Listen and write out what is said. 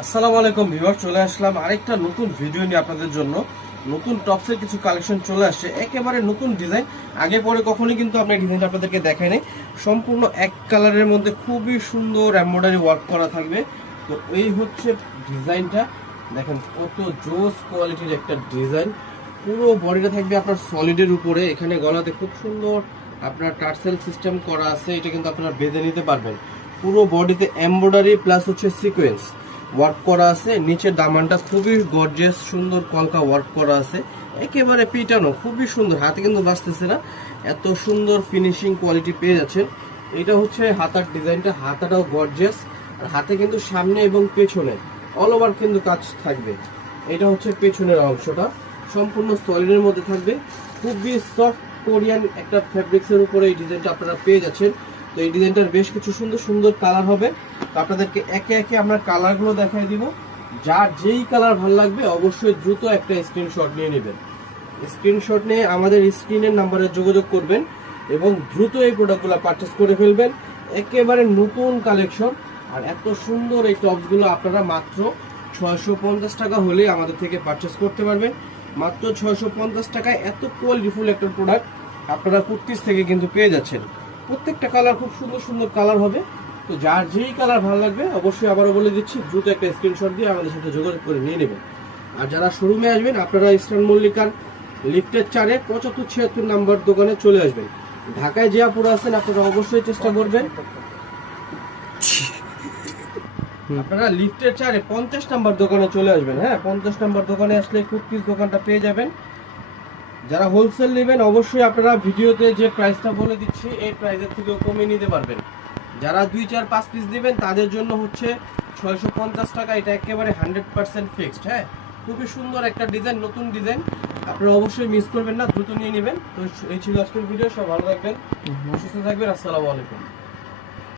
আসসালামু আলাইকুম ভিউয়ার, চলে আসলাম আরেকটা নতুন ভিডিও নিয়ে আপনাদের জন্য। নতুন টপসের কিছু কালেকশন চলে আসছে, একেবারে নতুন ডিজাইন। আগে পরে কখনোই কিন্তু আপনার ডিজাইনটা আপনাদেরকে দেখাই নাই। সম্পূর্ণ এক কালারের মধ্যে খুবই সুন্দর এমব্রয়ডারি ওয়ার্ক করা থাকবে। তো এই হচ্ছে ডিজাইনটা, দেখেন কত জোস কোয়ালিটির একটা ডিজাইন। পুরো বডিটা থাকবে আপনার সলিডের উপরে। এখানে গলাতে খুব সুন্দর আপনার টার্সেল সিস্টেম করা আছে, এটা কিন্তু আপনারা বেঁধে নিতে পারবেন। পুরো বডিতে এমব্রয়ডারি প্লাস হচ্ছে সিকোয়েন্স ওয়ার্ক করা আছে। নিচের দামানটা খুবই গর্জিয়াস সুন্দর কলকা ওয়ার্ক করা আছে, একেবারে পিটানো, খুবই সুন্দর। হাতে কিন্তু বাঁচতেছে না, এত সুন্দর ফিনিশিং কোয়ালিটি পেয়ে যাচ্ছেন। এটা হচ্ছে হাতার ডিজাইনটা, হাতাটাও গর্জিয়াস। আর হাতে কিন্তু সামনে এবং পেছনে অল ওভার কিন্তু কাজ থাকবে। এটা হচ্ছে পেছনের অংশটা, সম্পূর্ণ সলিডের মধ্যে থাকবে। খুবই সফট কোরিয়ান একটা ফ্যাব্রিক্সের উপরে এই ডিজাইনটা আপনারা পেয়ে যাচ্ছেন। তো এই ডিজাইনটার বেশ কিছু সুন্দর সুন্দর কালার হবে। তো আপনাদেরকে একে একে আমরা কালারগুলো দেখাই দিব। যার যেই কালার ভালো লাগবে অবশ্যই দ্রুত একটা স্ক্রিনশট নিয়ে নেবেন। স্ক্রিনশট নিয়ে আমাদের স্ক্রিনের নাম্বারে যোগাযোগ করবেন এবং দ্রুত এই প্রোডাক্টগুলো পারচেস করে ফেলবেন। একেবারে নতুন কালেকশন। আর এত সুন্দর এই টপসগুলো আপনারা মাত্র 650 টাকা হলেই আমাদের থেকে পারচেস করতে পারবেন। মাত্র 650 টাকায় এত কোয়ালিটিফুল একটা প্রোডাক্ট আপনারা কুর্তিস থেকে কিন্তু পেয়ে যাচ্ছেন। প্রত্যেকটা কালার খুব সুন্দর সুন্দর কালার হবে। তো যার যেই কালার ভালো লাগবে অবশ্যই আবারও বলে দিচ্ছি, দ্রুত একটা স্ক্রিনশট দিয়ে আমাদের সাথে যোগাযোগ করে নিয়ে নেবেন। আর যারা শোরুমে আসবেন আপনারা ইস্টার্ন মল্লিকার লিফটের 4-এ 75-76 নাম্বার দোকানে চলে আসবেন। ঢাকায় যে আপুরা আছেন আপনারা অবশ্যই চেষ্টা করবেন, আপনারা লিফটের 4-এ 50 নাম্বার দোকানে চলে আসবেন। হ্যাঁ, 50 নাম্বার দোকানে আসলে কুর্তিস দোকানটা পেয়ে যাবেন। যারা হোলসেল নেবেন অবশ্যই আপনারা ভিডিওতে যে প্রাইসটা বলে দিচ্ছি এই প্রাইসের থেকেও কমিয়ে নিতে পারবেন। যারা 2-4-5 পিস নেবেন তাদের জন্য হচ্ছে 650 টাকা। এটা একেবারে 100% ফিক্সড। হ্যাঁ, খুবই সুন্দর একটা ডিজাইন, নতুন ডিজাইন, আপনারা অবশ্যই মিস করবেন না, দ্রুত নিয়ে নেবেন। তো এই ছিল আজকের ভিডিও। সব ভালো থাকবেন, সুস্থ থাকবেন। আসসালামু আলাইকুম।